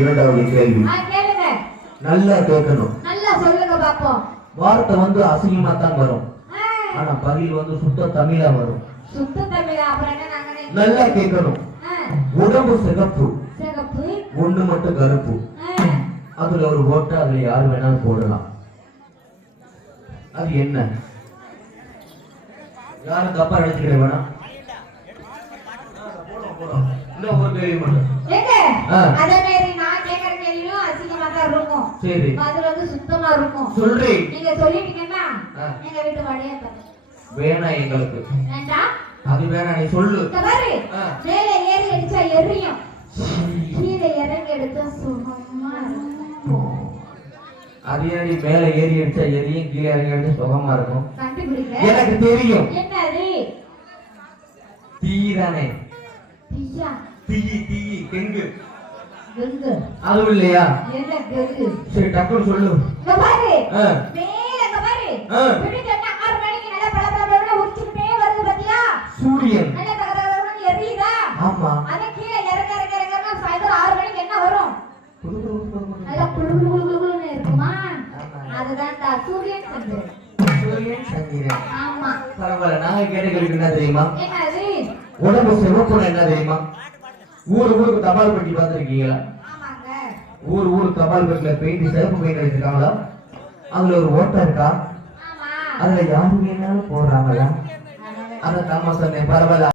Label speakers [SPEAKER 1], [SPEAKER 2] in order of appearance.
[SPEAKER 1] இரண்டாவது கேள்வி. நல்லா கேட்கணும்.
[SPEAKER 2] நல்லா சொல்லுங்க பாப்போம்.
[SPEAKER 1] வார்த்தை வந்து அசிங்கமா தான் வரும் ஆனா பதில் வந்து சுத்த தமிழா வரும்.
[SPEAKER 2] சுத்த தமிழ் அப்புறம் என்ன?
[SPEAKER 1] நல்லா கேட்கணும். உடம்பு சிகப்பு.
[SPEAKER 2] சிகப்பு.
[SPEAKER 1] ஒண்ணு மட்டும் கருப்பு. அதுல ஒரு ஓட்டை அதுல யார் வேணாலும் போடலாம். அது என்ன? யாரும் தப்பா நினைச்சுக்கிற வேணாம்? இன்னும் ஒரு கேள்வி மட்டும்.
[SPEAKER 2] அதே மாதிரி நான் கேக்குற கேள்வியும் அசிங்கமா தான் இருக்கும்.
[SPEAKER 1] சரி.
[SPEAKER 2] பதில் வந்து சுத்தமா இருக்கும்.
[SPEAKER 1] சொல்றேன்.
[SPEAKER 2] நீங்க சொல்லிட்டீங்கன்னா. எங்க வீட்டு வழியா தரும்
[SPEAKER 1] வேணாம் எங்களுக்கு.
[SPEAKER 2] வேண்டாம்
[SPEAKER 1] அது வேணாம் நீ சொல்லு.
[SPEAKER 2] இந்த பாரு.
[SPEAKER 1] ஆ.
[SPEAKER 2] மேலே ஏறி அடிச்சா எரியும். கீழே இறங்கி எடுத்தா சுகமா இருக்கும்.
[SPEAKER 1] அது ஏன் நீ மேல ஏறி அடிச்சா எரியும் கீழே இறங்கி அடிச்சா சுகமா இருக்கும். எனக்கு தெரியும்.
[SPEAKER 2] என்னது?
[SPEAKER 1] தீ தானே.
[SPEAKER 2] பிய்யா
[SPEAKER 1] தீ தீ கெங்கு. அதுவும் இல்லையா?
[SPEAKER 2] என்ன கெங்கு
[SPEAKER 1] சரி டக்குனு சொல்லு.
[SPEAKER 2] இங்க பாரு.
[SPEAKER 1] ஆ.
[SPEAKER 2] மேல இங்க பாரு.
[SPEAKER 1] ஆ.
[SPEAKER 2] விடிஞ்சோடனே ஆறு மணிக்கு நல்லா பல பல பல உச்சிக்கிட்டே வருது பாத்தியா?
[SPEAKER 1] சூரியன்.
[SPEAKER 2] நல்லா தகதகன்னு எரியுதா?
[SPEAKER 1] ஆமா.
[SPEAKER 2] அது கீழே இறங்க இறங்க சாயந்தரம் ஆறு மணிக்கு என்ன வரும்?
[SPEAKER 1] குடு, குடு, குடு, குடு,
[SPEAKER 2] நல்லா குளு குளு குளு குளு குளுன்னு இருக்குமா?
[SPEAKER 1] ஆமா.
[SPEAKER 2] அதுதான்டா சூரியன் சந்திரன்.
[SPEAKER 1] குடு. சூரியன் சந்திரன்.
[SPEAKER 2] ஆமா.
[SPEAKER 1] பரவாயில்ல நாங்க கேட்ட கேள்விக்கு என்ன தெரியுமா?
[SPEAKER 2] என்னது?
[SPEAKER 1] உடம்பு சிவப்புன்னு என்ன தெரியுமா? ஊர் ஊருக்கு தபால் பெட்டி பார்த்துருக்கீங்களா? ஊர் ஊருக்கு தபால் பெட்டில பெயிண்ட் சிவப்பு பெயிண்ட் அடிச்சிருக்காங்களா? அதுல ஒரு ஓட்டை இருக்கா? அதுல யாரு வேணாலும் போடுறாங்களா? அதை நாம சொன்னேன் பரவாயில்ல.